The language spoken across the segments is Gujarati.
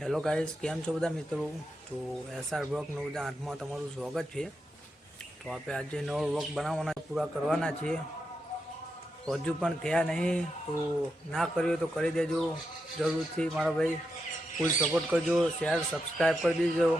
હેલો ગાઈસ, કેમ છો બધા મિત્રો? તો એસઆર બ્લોગ 9/8માં તમારું સ્વાગત છે। તો આપણે આજે નવો બ્લોગ બનાવવાના પૂરા કરવાના છીએ। હજુ પણ થયા નહીં તો ના કર્યો તો કરી દેજો જરૂરથી મારા ભાઈ। ફૂલ સપોર્ટ કરજો, શેર સબસ્ક્રાઈબ કરી દેજો।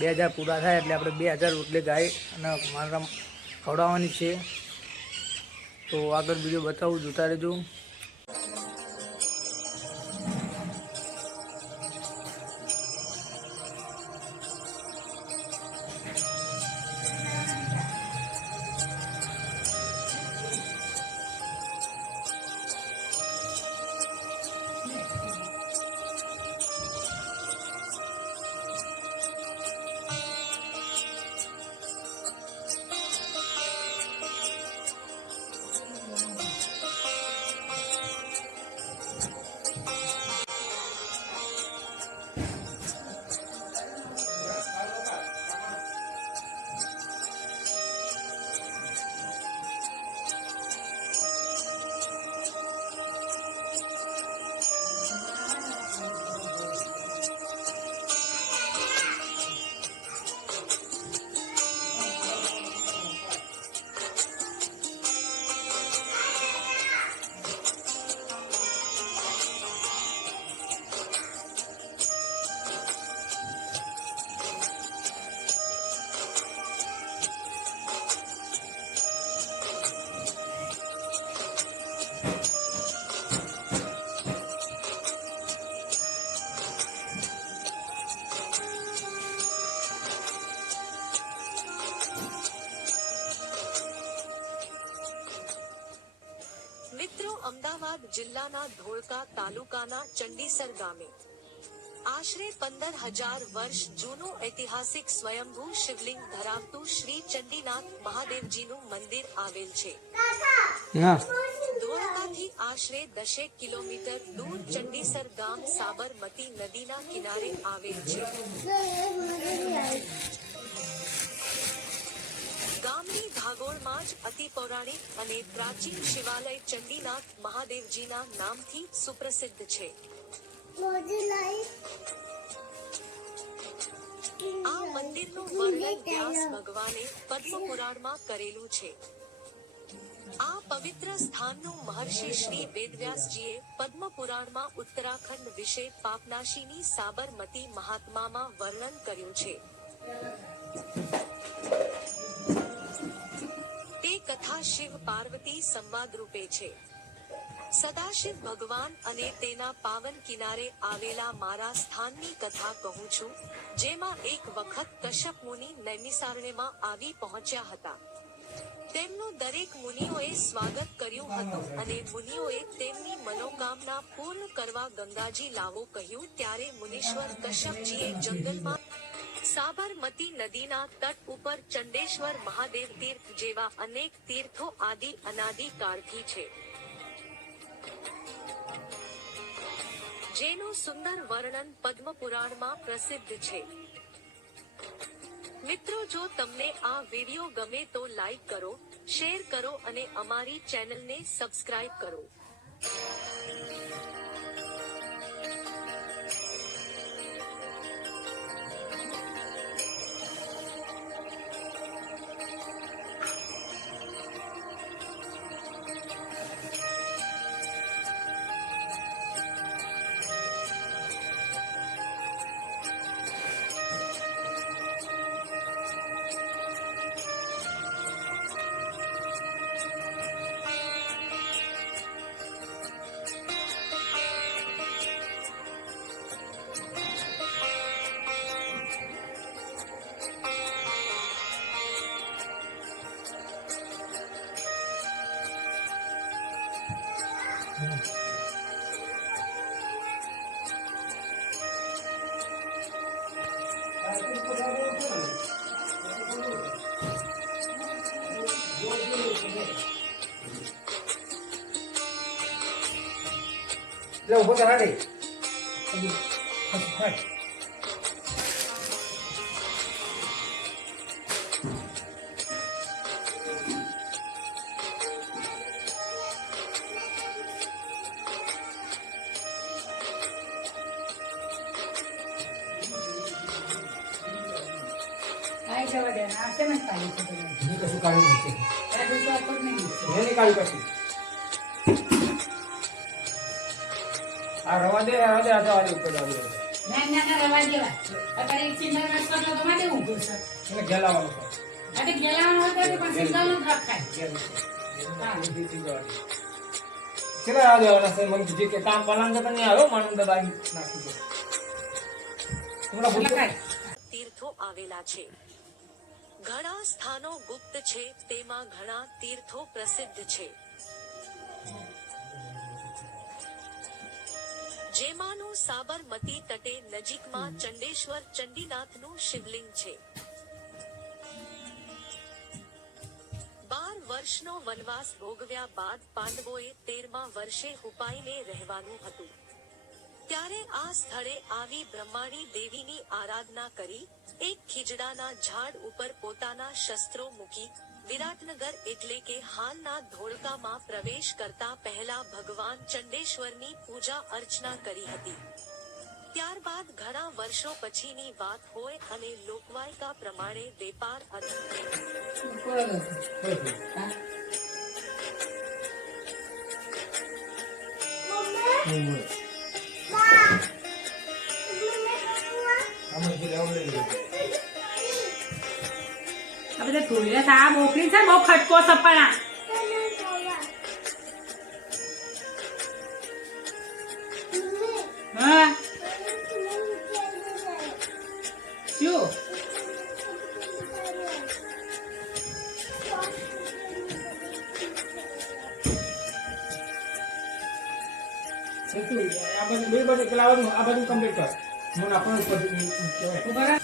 2000 પૂરા થાય એટલે આપણે 2000 રોટલી ગાય અને મારા ખવડાવવાની છે। તો આગળ વિડીયો બતાવું, જોતા રહેજો। મિત્રો, અમદાવાદ જિલ્લાના ધોળકા તાલુકાના ચંડીસર ગામે આશરે 15,000 વર્ષ જૂનું ઐતિહાસિક સ્વયંભૂ શિવલિંગ ધરાવતું શ્રી ચંડીનાથ મહાદેવજીનું મંદિર આવેલ છે। ધોળકાથી આશરે 10 કિલોમીટર દૂર ચંડીસર ગામ સાબરમતી નદીના કિનારે આવેલ છે। ગામની ભાગોળમાં જ અતિ પૌરાણિક અને પ્રાચીન શિવાલય ચંડીનાથ મહાદેવજીના નામથી સુપ્રસિદ્ધ છે। આ મંદિરનું વર્ણન વ્યાસ ભગવાને પદ્મપુરાણમાં કરેલું છે। આ પવિત્ર સ્થાનનું મહર્ષિ શ્રી વેદવ્યાસજીએ પદ્મપુરાણમાં ઉત્તરાખંડ વિશે પાપનાશીની સાબરમતી મહાત્મામાં વર્ણન કર્યું છે। તે કથા શિવ પાર્વતી સંવાદ રૂપે છે। સદાશિવ ભગવાન અને તેના પાવન કિનારે આવેલા મારા સ્થાનની કથા કહું છું, જેમાં એક વખત કશ્યપ મુનિ નૈમિસારણ્યમાં આવી પહોંચ્યા હતા। તેમનું દરેક મુનિઓએ સ્વાગત કર્યું હતું અને મુનિઓએ તેમની મનોકામના પૂર્ણ કરવા ગંગાજી લાવો કહ્યું। ત્યારે મુનીશ્વર કશ્યપજીએ જંગલમાં સાબરમતી નદીના તટ ઉપર ચંડેશ્વર મહાદેવ તીર્થ જેવા અનેક તીર્થો આદિ અનાદિ કાળથી છે, જેનું સુંદર વર્ણન પદ્મપુરાણમાં પ્રસિદ્ધ છે। મિત્રો, જો તમને આ વિડીયો ગમે તો લાઈક કરો, શેર કરો અને અમારી ચેનલને સબસ્ક્રાઇબ કરો। લે ઉભો કરા દે। જવા દે આ કેમ કાઢી છે તમે હું કશું કાઢી નથી આ તો આપો નહીં એને કાઢી કશું આ રવા દે આ તો આજે ઉપર આવી ના રવા દેવા અત્યારે એક સિંગલ રસ તો તમારે ઊભું છે એને ગેલાવાનો છે અરે ગેલાનો હોય તો પણ સિંગલ નું જ રખાય ચલા આ દેવાના છે મને જે કે કામ પલાંગ તો નહીં આવ્યો માનંદ દબાઈ નાખી દે હમણાં ભૂલ તીર્થો આવેલા છે ઘણા સ્થાનો ગુપ્ત છે તેમાં ઘણા તીર્થો પ્રસિદ્ધ છે જેમાંનું સાબરમતી તટે નજીકમાં ચંડેશ્વર ચંડીનાથનું શિવલિંગ છે 12 વર્ષનો વનવાસ ભોગવ્યા બાદ પાંડવોએ 13મા વર્ષે હુપાઈને રહેવાનું હતું ત્યારે આ સ્થળે આવી બ્રહ્માણી દેવીની આરાધના કરી એક ખીજડાના ઝાડ ઉપર પોતાના શસ્ત્રો મૂકી વિરાટનગર એટલે કે હાલના ધોળકામાં પ્રવેશ કરતા પહેલા ભગવાન ચંડેશ્વરની પૂજા અર્ચના કરી હતી ત્યારબાદ ઘણા વર્ષો પછીની વાત હોય અને લોકવાયકા પ્રમાણે વેપાર આ બધા ટોયલેટ આ મોકલી છે બહુ ખટકો સપના હા શું આ બધું બે બાજુ પેલા આ બધું કમ્પ્લીટ કર મને આપણને ઉપર કહેવાય ઉભા રહો.